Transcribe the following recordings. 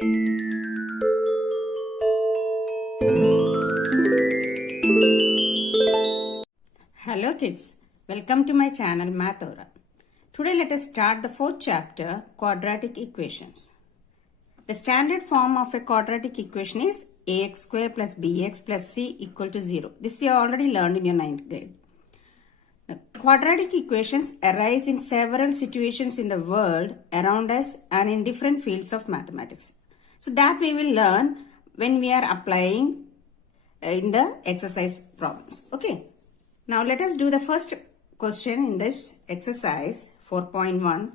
Hello kids, welcome to my channel Math Aura. Today let us start the fourth chapter, Quadratic Equations. The standard form of a quadratic equation is ax square plus bx plus c equal to 0. This you have already learned in your 9th grade. The quadratic equations arise in several situations in the world around us and in different fields of mathematics. So that we will learn when we are applying in the exercise problems. Okay. Now let us do the first question in this exercise 4.1.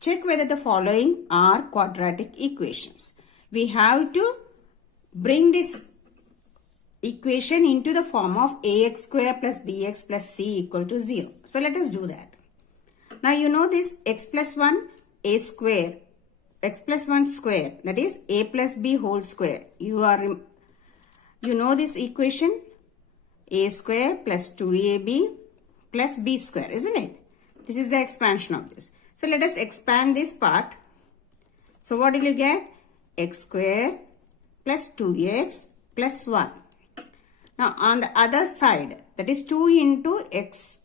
Check whether the following are quadratic equations. We have to bring this equation into the form of ax square plus bx plus c equal to 0. So let us do that. Now you know this x plus 1 a square, x plus 1 square, that is a plus b whole square. You know this equation, a square plus 2ab plus b square, isn't it? This is the expansion of this. So let us expand this part. So what will you get? X square plus 2x plus 1. Now on the other side, that is 2 into x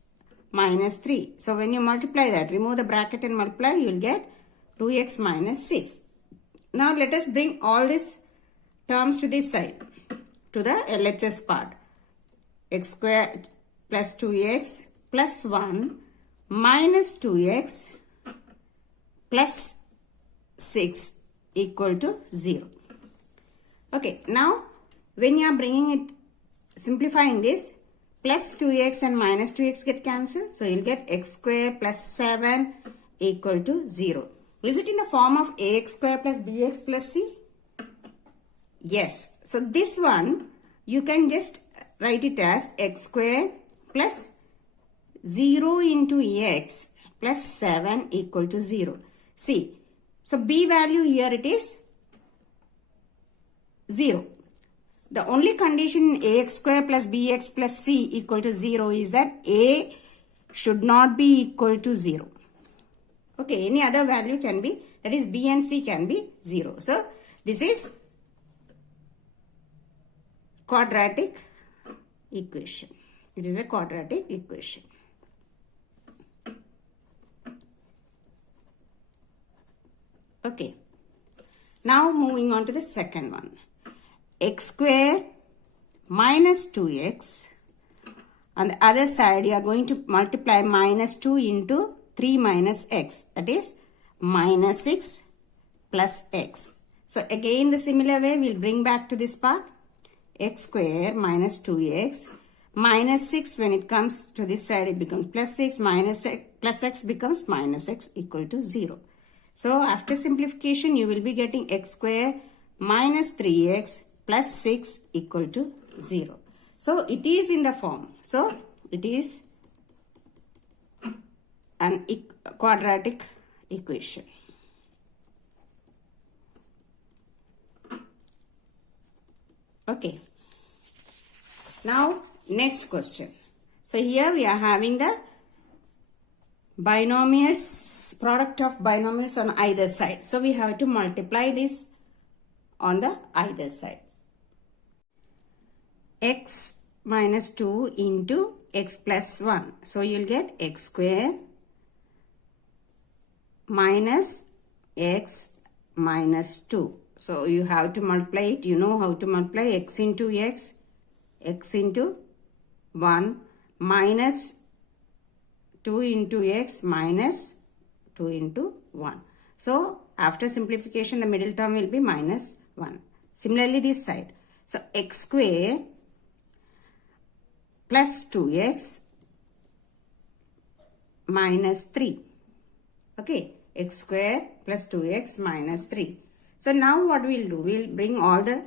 minus 3. So when you multiply that, remove the bracket and multiply, you will get 2x minus 6. Now let us bring all these terms to this side, to the LHS part. X square plus 2x plus 1 minus 2x plus 6 equal to 0. Okay, now when you are bringing it, simplifying this, plus 2x and minus 2x get cancelled. So you will get x square plus 7 equal to 0. Is it in the form of ax square plus bx plus c? Yes. So this one you can just write it as x square plus 0 into x plus 7 equal to 0. See, so b value here it is 0. The only condition in ax square plus bx plus c equal to 0 is that a should not be equal to 0. Okay, any other value can be, that is b and c can be 0. So this is quadratic equation. It is a quadratic equation. Okay. Now moving on to the second one. X square minus 2x. On the other side, you are going to multiply minus 2 into 3 minus x. That is minus 6 plus x. So again the similar way, we will bring back to this part. X square minus 2x minus 6, when it comes to this side it becomes plus 6, minus x plus x becomes minus x equal to 0. So after simplification you will be getting x square minus 3x plus 6 equal to 0. So it is in the form. So it is an quadratic equation. Okay. Now next question. So here we are having the binomials, product of binomials on either side. So we have to multiply this on the either side. X minus 2 into x plus 1. So you will get x square minus x minus 2. So you have to multiply it. You know how to multiply x into x into 1 minus 2 into x minus 2 into 1. So after simplification the middle term will be minus 1. Similarly this side. So x square plus 2x minus 3. Okay, x square plus 2x minus 3. So now what we will do, we will bring all the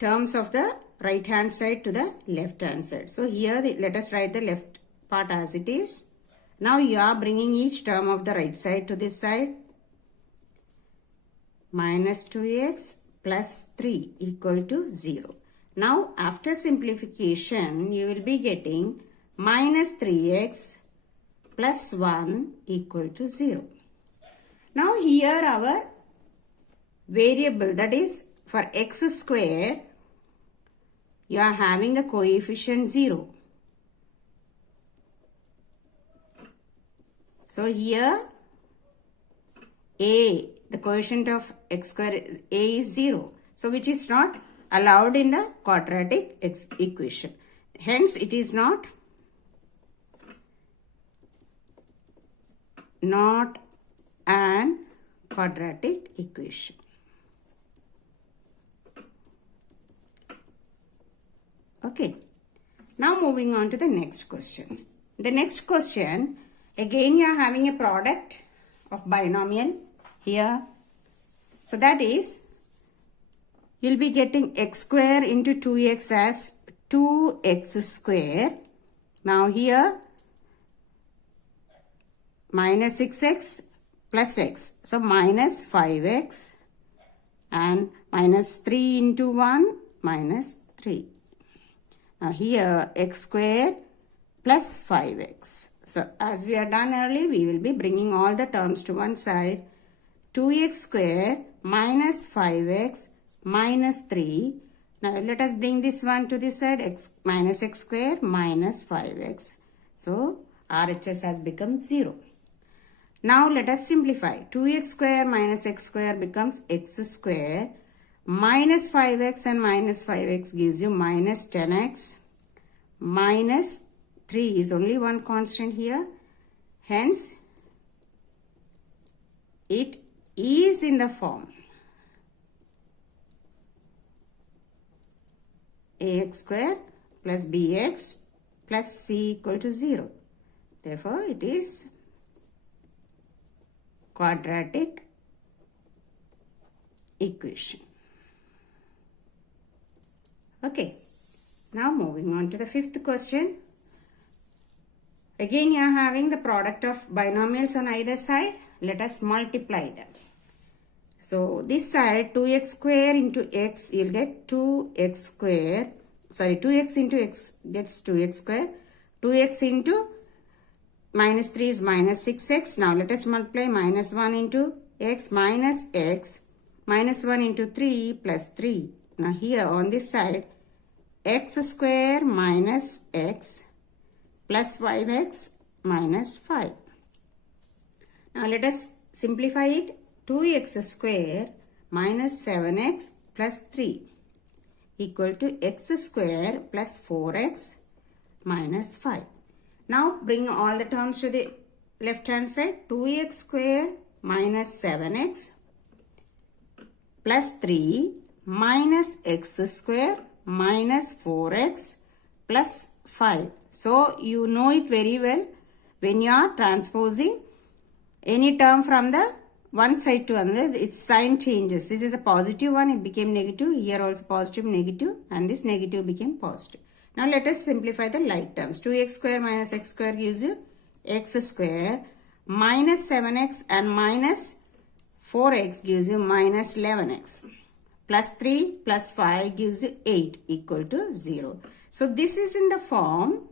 terms of the right hand side to the left hand side. So here let us write the left part as it is. Now you are bringing each term of the right side to this side. Minus 2x plus 3 equal to 0. Now after simplification you will be getting minus 3x plus 1 equal to 0. Now here our variable, that is for x square, you are having the coefficient 0. So here a, the coefficient of x square a is 0. So which is not allowed in the quadratic equation. Hence it is not an quadratic equation. Okay. Now moving on to the next question. The next question, again you are having a product of binomial here. So that is, you'll be getting x square into 2x as 2x square. Now here minus 6x plus x. So minus 5x and minus 3 into 1 minus 3. Now here x square plus 5x. So as we are done earlier, we will be bringing all the terms to one side. 2x square minus 5x minus 3. Now let us bring this one to this side, x minus x square minus 5x. So RHS has become 0. Now let us simplify. 2x square minus x square becomes x square. Minus 5x and minus 5x gives you minus 10x. Minus 3 is only one constant here. Hence, it is in the form ax square plus bx plus c equal to 0. Therefore, it is quadratic equation. Okay. Now moving on to the fifth question. Again you are having the product of binomials on either side. Let us multiply them. So this side 2x square into x, you'll get 2x square. Sorry, 2x into x gets 2x square. 2x into minus 3 is minus 6x. Now let us multiply minus 1 into x minus x. Minus 1 into 3 plus 3. Now here on this side, x square minus x plus 5x minus 5. Now let us simplify it. 2x square minus 7x plus 3 equal to x square plus 4x minus 5. Now bring all the terms to the left hand side. 2x square minus 7x plus 3 minus x square minus 4x plus 5. So you know it very well when you are transposing any term from the one side to another, its sign changes. This is a positive one, it became negative. Here also positive, negative, and this negative became positive. Now let us simplify the like terms. 2x square minus x square gives you x square minus 7x and minus 4x gives you minus 11x. Plus 3 plus 5 gives you 8 equal to 0. So this is in the form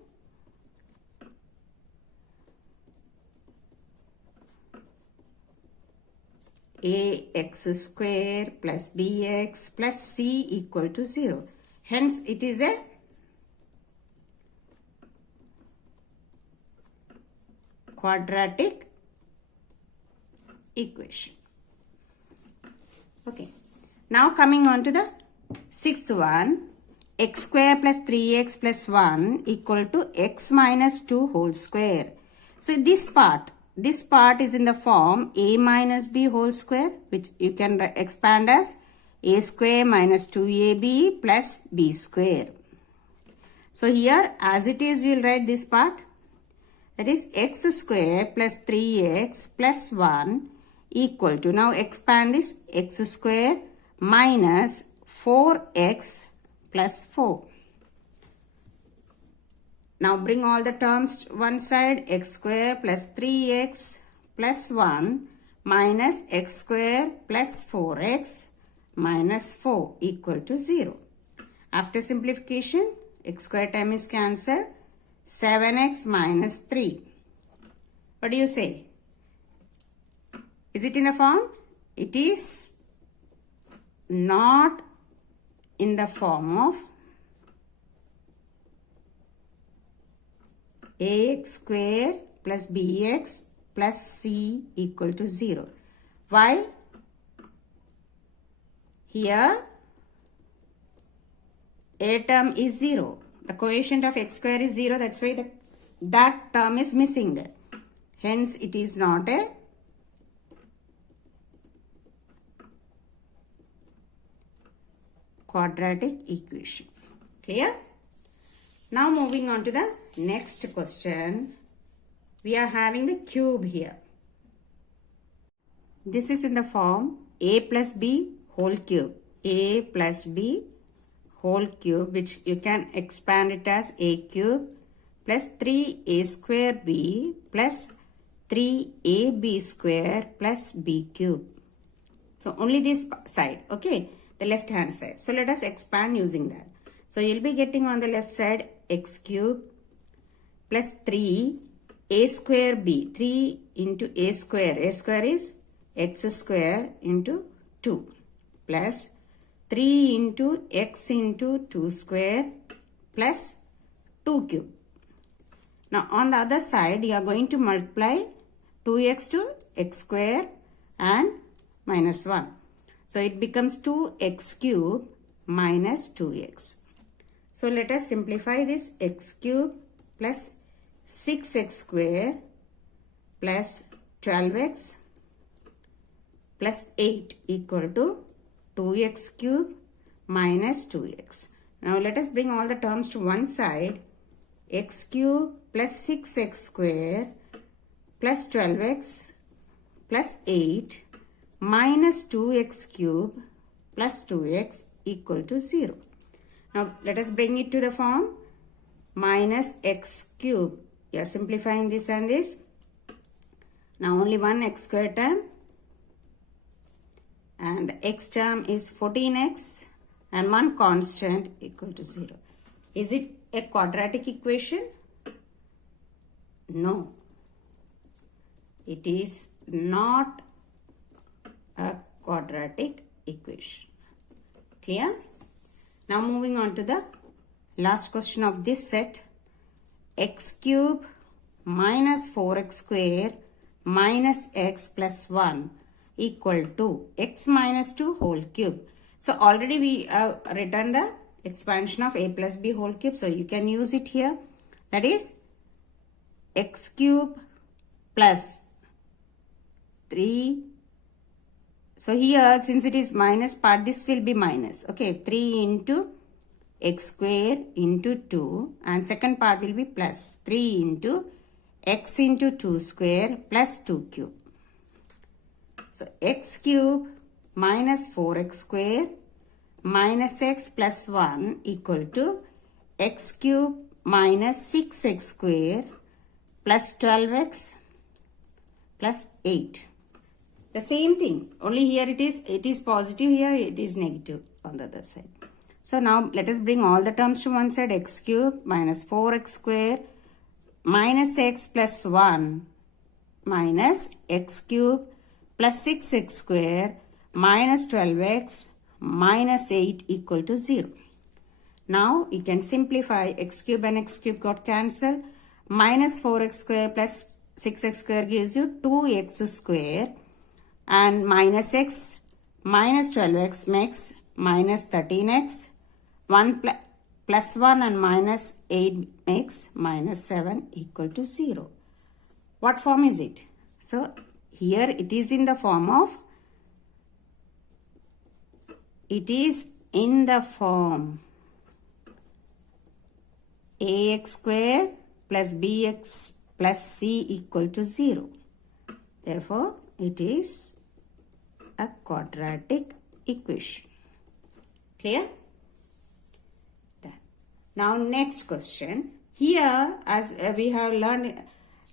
ax square plus bx plus c equal to 0. Hence it is a quadratic equation. Okay. Now coming on to the sixth one, x square plus 3x plus 1 equal to x minus 2 whole square. So this part is in the form a minus b whole square, which you can expand as a square minus 2ab plus b square. So here as it is, we will write this part, that is x square plus 3x plus 1 equal to, now expand this, x square minus 4x plus 4. Now bring all the terms to one side, x square plus 3x plus 1 minus x square plus 4x minus 4 equal to 0. After simplification, x square term is cancelled, 7x minus 3. What do you say? Is it in the form? It is not in the form of ax square plus bx plus c equal to 0. Why? Here a term is 0. The coefficient of x square is 0. That's why that term is missing there. Hence, it is not a quadratic equation. Clear? Now moving on to the next question. We are having the cube here. This is in the form a plus b whole cube. A plus b whole cube, which you can expand it as a cube plus 3a square b plus 3ab square plus b cube. So only this side, okay, the left hand side. So let us expand using that. So you'll be getting on the left side x cube plus 3a square b. 3 into a square. A square is x square into 2 plus 3 into x into 2 square plus 2 cube. Now on the other side, you are going to multiply 2x to x square and minus 1. So it becomes 2x cube minus 2x. So let us simplify this. X cube plus 6x square plus 12x plus 8 equal to 2x cube minus 2x. Now let us bring all the terms to one side. X cube plus 6x square plus 12x plus 8 minus 2x cube plus 2x equal to 0. Now let us bring it to the form minus x cube. We are simplifying this and this. Now only one x square term, and the x term is 14x and one constant equal to 0. Is it a quadratic equation? No. It is not a quadratic equation. Clear? Now moving on to the last question of this set. X cube minus 4x square minus x plus 1 equal to x minus 2 whole cube. So already we have written the expansion of a plus b whole cube. So you can use it here. That is x cube plus 3. So here, since it is minus part, this will be minus. Okay, 3 into x square into 2, and second part will be plus 3 into x into 2 square plus 2 cube. So x cube minus 4x square minus x plus 1 equal to x cube minus 6x square plus 12x plus 8. The same thing, only here it is positive, here it is negative on the other side. So now let us bring all the terms to one side. X cube minus 4x square minus x plus 1 minus x cube plus 6x square minus 12x minus 8 equal to 0. Now you can simplify. X cube and x cube got cancelled. Minus 4x square plus 6x square gives you 2x square, and minus x minus 12x makes minus 13x. 1 plus 1 and minus 8 makes minus 7 equal to 0. What form is it? So here it is in the form of, ax square plus bx plus c equal to 0. Therefore, it is a quadratic equation. Clear? Done. Now next question. Here, as we have learned,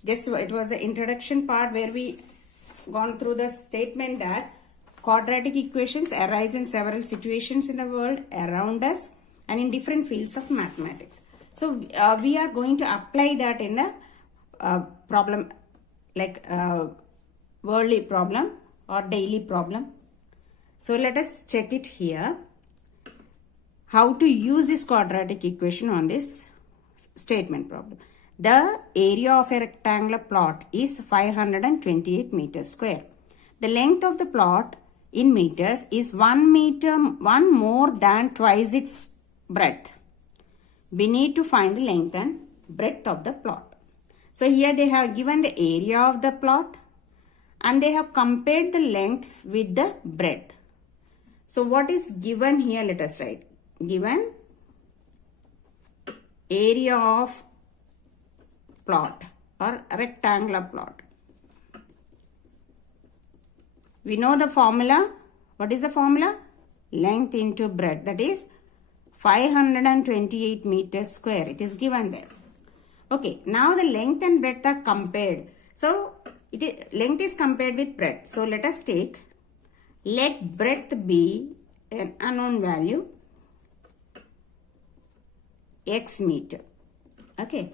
just it was the introduction part where we gone through the statement that quadratic equations arise in several situations in the world around us and in different fields of mathematics. So we are going to apply that in the problem, like worldly problem or daily problem. So let us check it here. How to use this quadratic equation on this statement problem. The area of a rectangular plot is 528 meters square. The length of the plot in meters is 1 more than twice its breadth. We need to find the length and breadth of the plot. So here they have given the area of the plot and they have compared the length with the breadth. So what is given here? Let us write. Given area of plot or rectangular plot. We know the formula. What is the formula? Length into breadth. That is 528 meters square. It is given there. Okay. Now the length and breadth are compared. So length is compared with breadth. So let us take, let breadth be an unknown value, x meter. Okay.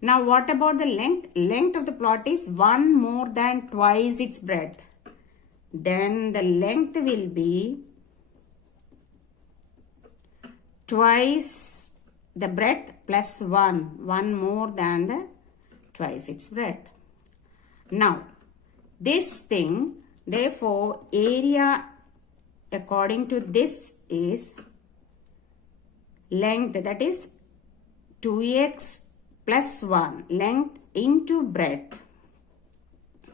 Now what about the length? Length of the plot is 1 more than twice its breadth. Then the length will be twice the breadth plus 1 more than the twice its breadth. Now this thing, therefore area according to this is length, that is 2x plus 1, length into breadth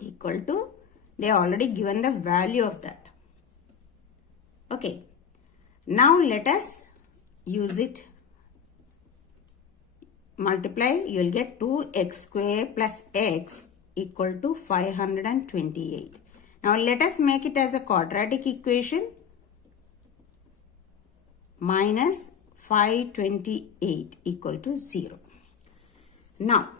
equal to, they already given the value of that. Okay. Now let us use it. Multiply, you will get 2x square plus x equal to 528. Now let us make it as a quadratic equation. Minus 528 equal to 0. Now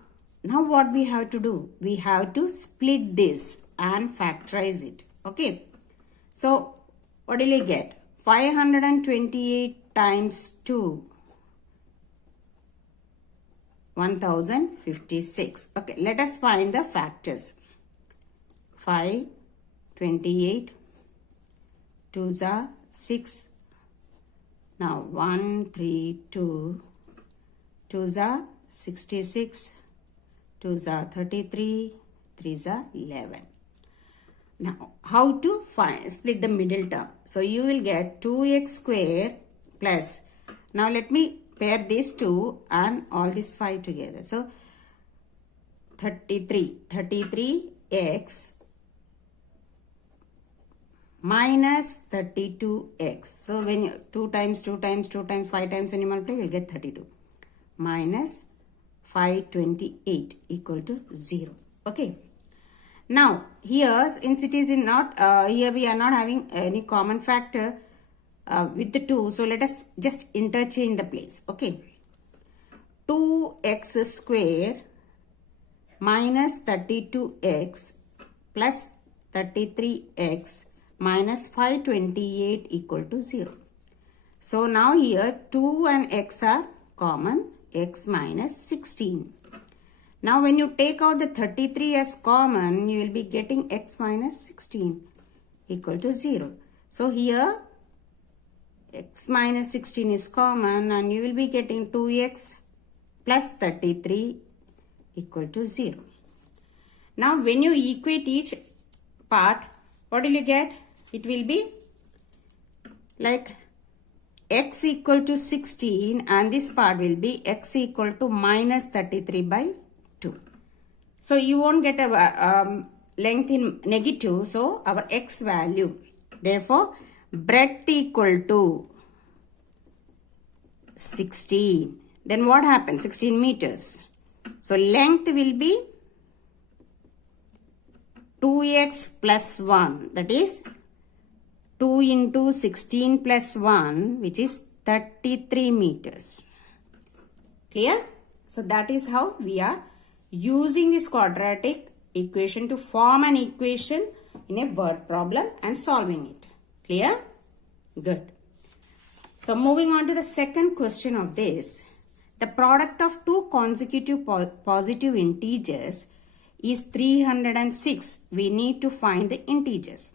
what we have to do? We have to split this and factorize it. Okay. So what will you get? 528 times 2. 1056. Okay. Let us find the factors. 528. 2s are 6. Now 1, 3, 2. 2s are 66. 2s are 33. 3s are 11. Now how to split the middle term? So you will get 2x square plus. Now let me pair these two and all these 5 together. So 33x minus 32x. So when you 2 times 2 times 2 times 5 times when you multiply, you will get 32. Minus 528 equal to 0. Okay. Now here, since it is in not, here we are not having any common factor with the 2. So let us just interchange the place. Okay. 2x square minus 32x plus 33x minus 528 equal to 0. So now here 2 and x are common, x minus 16. Now when you take out the 33 as common, you will be getting x minus 16 equal to 0. So here x minus 16 is common and you will be getting 2x plus 33 equal to 0. Now when you equate each part, what will you get? It will be like x equal to 16 and this part will be x equal to minus 33 by 2. So you won't get a length in negative. So our x value, therefore breadth equal to 16. Then what happens? 16 meters. So length will be 2x plus 1, that is 2 into 16 plus 1, which is 33 meters. Clear? So that is how we are using this quadratic equation to form an equation in a word problem and solving it. Clear? Good. So moving on to the second question of this. The product of two consecutive positive integers is 306. We need to find the integers.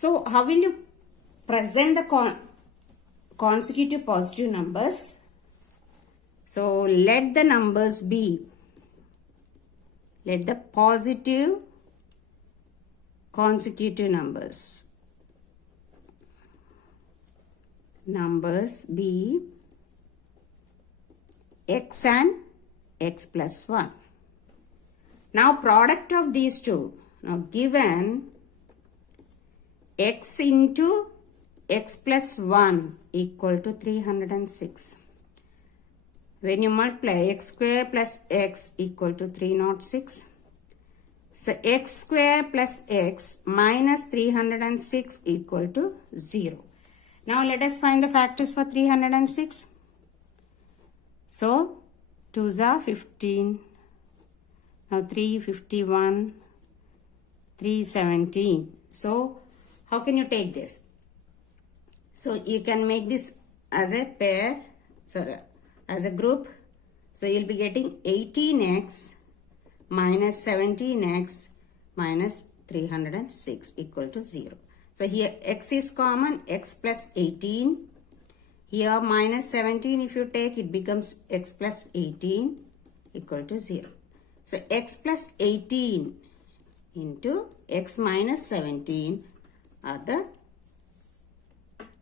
So how will you present the consecutive positive numbers? So let the numbers be, let the positive consecutive numbers be x and x plus 1. Now product of these two. Now given x into x plus 1 equal to 306. When you multiply x square plus x equal to 306. So x square plus x minus 306 equal to 0. Now let us find the factors for 306. So 2s are 15. Now 351, 317. So how can you take this? So you can make this as a pair, as a group. So you'll be getting 18x minus 17x minus 306 equal to 0. So here x is common, x plus 18. Here minus 17 if you take, it becomes x plus 18 equal to 0. So x plus 18 into x minus 17 are the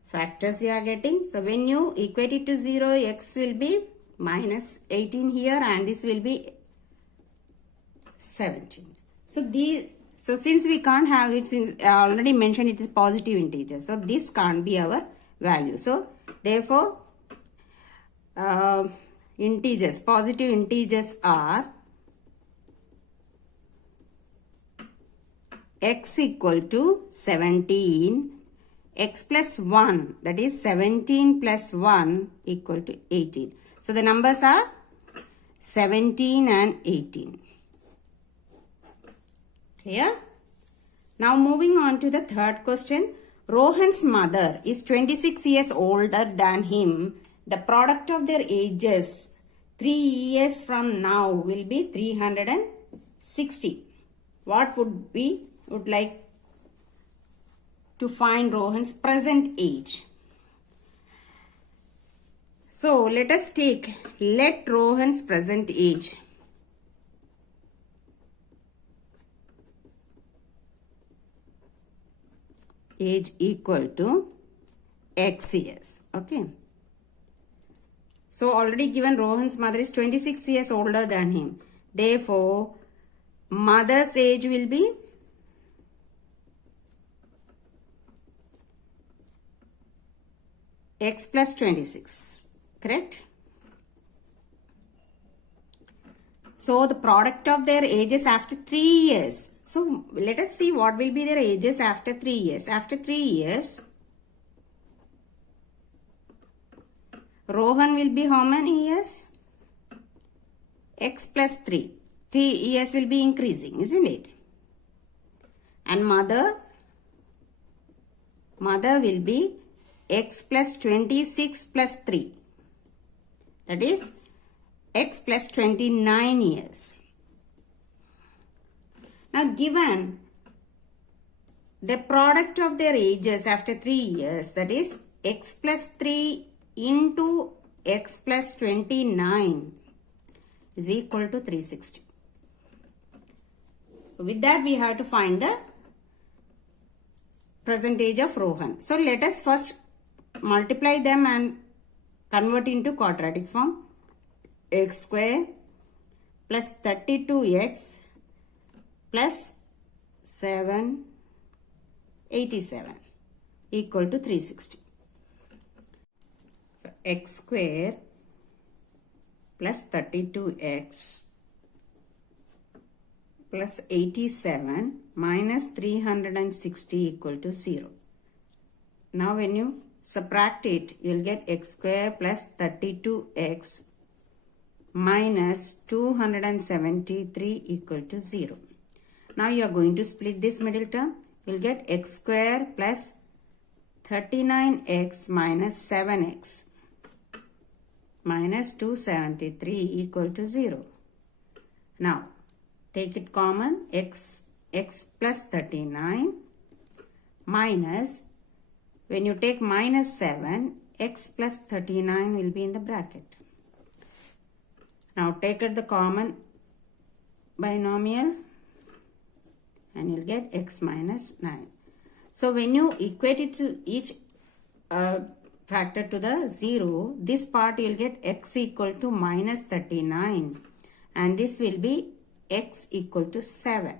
factors you are getting. So when you equate it to 0, x will be minus 18 here and this will be 17. So since we can't have it, since I already mentioned it is positive integer, so this can't be our value. So therefore integers, positive integers are x equal to 17, x plus 1, that is 17 plus 1 equal to 18. So the numbers are 17 and 18. Clear? Now moving on to the third question. Rohan's mother is 26 years older than him. The product of their ages 3 years from now will be 360. What would like to find Rohan's present age? So let us let Rohan's present age equal to x years. Okay. So already given Rohan's mother is 26 years older than him. Therefore, mother's age will be x plus 26. Correct? So the product of their ages after 3 years. So let us see what will be their ages after 3 years. After 3 years, Rohan will be how many years? X plus 3. 3 years will be increasing, isn't it? And mother will be x plus 26 plus 3. That is x plus 29 years. Now given the product of their ages after 3 years, that is x plus 3 into x plus 29 is equal to 360. With that we have to find the present age of Rohan. So let us first multiply them and convert into quadratic form. X square plus 32x plus 787 equal to 360. So x square plus 32x plus 87 minus 360 equal to 0. Now when you subtract it, you will get x square plus 32x minus 273 equal to 0. Now you are going to split this middle term. You will get x square plus 39x minus 7x minus 273 equal to 0. Now take it common, x plus 39 minus, when you take minus 7, x plus 39 will be in the bracket. Now take out the common binomial and you'll get x minus 9. So when you equate it to each factor to the 0, this part you'll get x equal to minus 39 and this will be x equal to 7.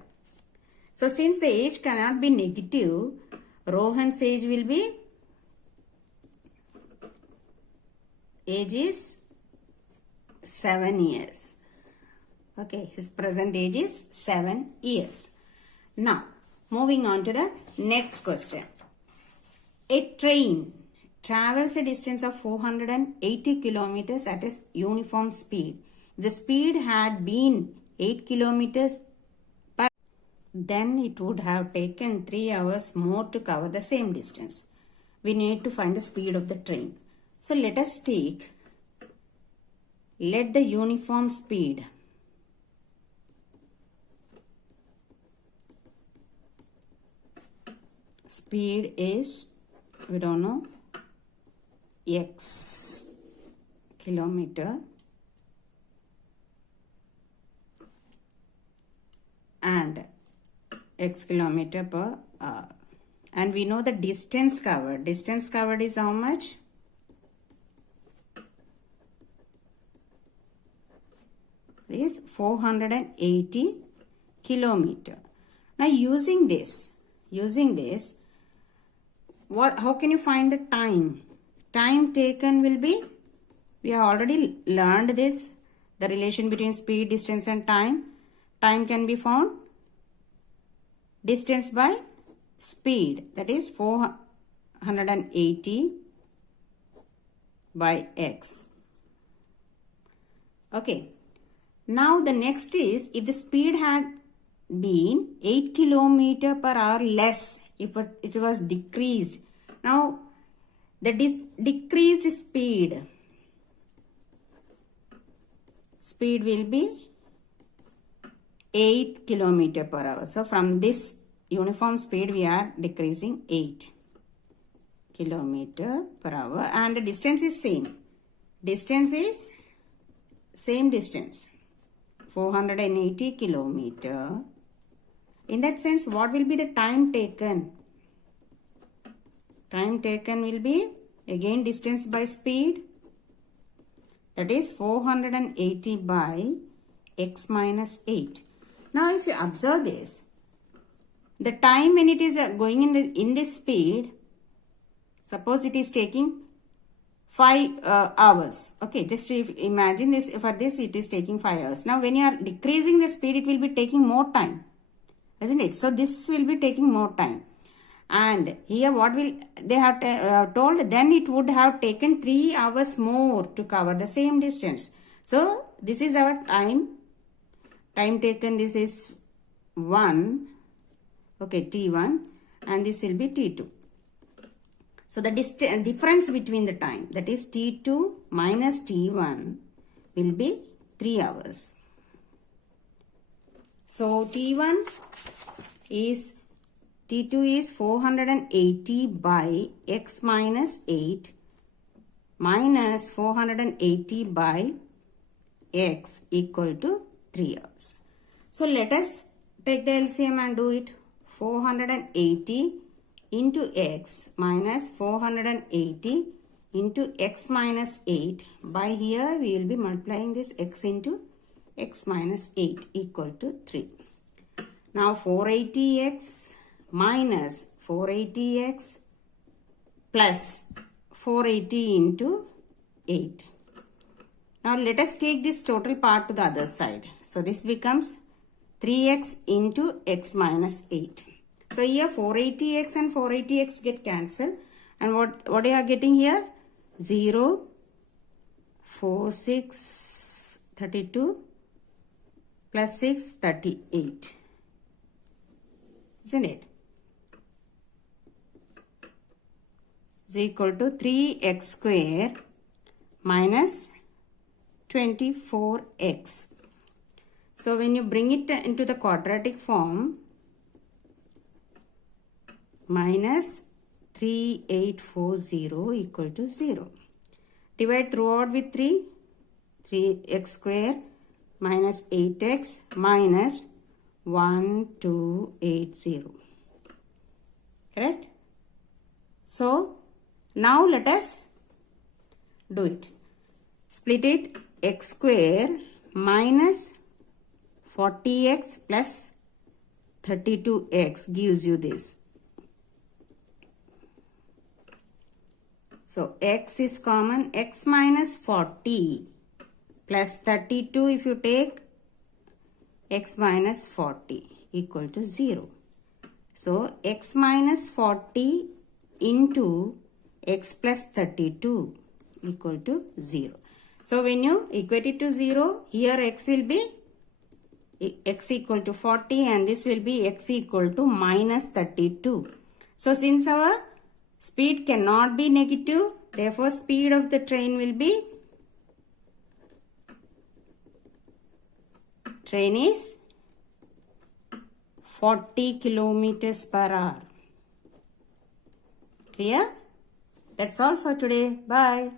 So since the age cannot be negative, Rohan's age will be, age is 7 years. Okay, his present age is 7 years. Now, moving on to the next question. A train travels a distance of 480 kilometers at a uniform speed. The speed had been 8 kilometers per, then it would have taken 3 hours more to cover the same distance. We need to find the speed of the train. So let us take, let the uniform speed is, we don't know, x kilometer and x kilometer per hour. And we know the distance covered. Distance covered is how much? It is 480 kilometer. Now using this, how can you find the time? Time taken will be, we have already learned this, the relation between speed, distance and time. Time can be found distance by speed, that is 480 by x. Okay. Now the next is, if the speed had been 8 km per hour less, if it was decreased. Now the decreased speed will be 8 km per hour. So from this uniform speed we are decreasing 8 km per hour and the distance is same. Distance is same distance, 480 kilometer. In that sense, what will be the time taken? Time taken will be again distance by speed, that is 480 by x minus 8. Now if you observe this, the time when it is going in this speed, suppose it is taking 5 hours. Okay, just imagine this, for this it is taking 5 hours. Now when you are decreasing the speed, it will be taking more time, isn't it? So this will be taking more time. And here what will they have told, then it would have taken 3 hours more to cover the same distance. So this is our time taken. This is 1, okay, T1, and this will be T2. So the difference between the time, that is T2 minus T1, will be 3 hours. So T2 is 480 by x minus 8 minus 480 by x equal to 3 hours. So let us take the LCM and do it. 480 into x minus 480 into x minus 8. By here we will be multiplying this x into x minus 8 equal to 3. Now 480x minus 480x plus 480 into 8. Now let us take this total part to the other side. So this becomes 3x into x minus 8. So here 480x and 480x get cancelled. And what you are getting here? 0, 4, 6, 32 plus 6, 38. Isn't it? Is equal to 3x square minus 24x. So when you bring it into the quadratic form, minus 3840 equal to 0. Divide throughout with 3. 3x square minus 8x minus 1280. Correct? So, now let us do it. Split it. X square minus 40x plus 32x gives you this. So, x is common. X minus 40 plus 32 if you take x minus 40 equal to 0. So, x minus 40 into x plus 32 equal to 0. So, when you equate it to 0, here x will be x equal to 40 and this will be x equal to minus 32. So, since our speed cannot be negative, therefore, speed of the train will be, train is 40 kilometers per hour. Clear? That's all for today. Bye.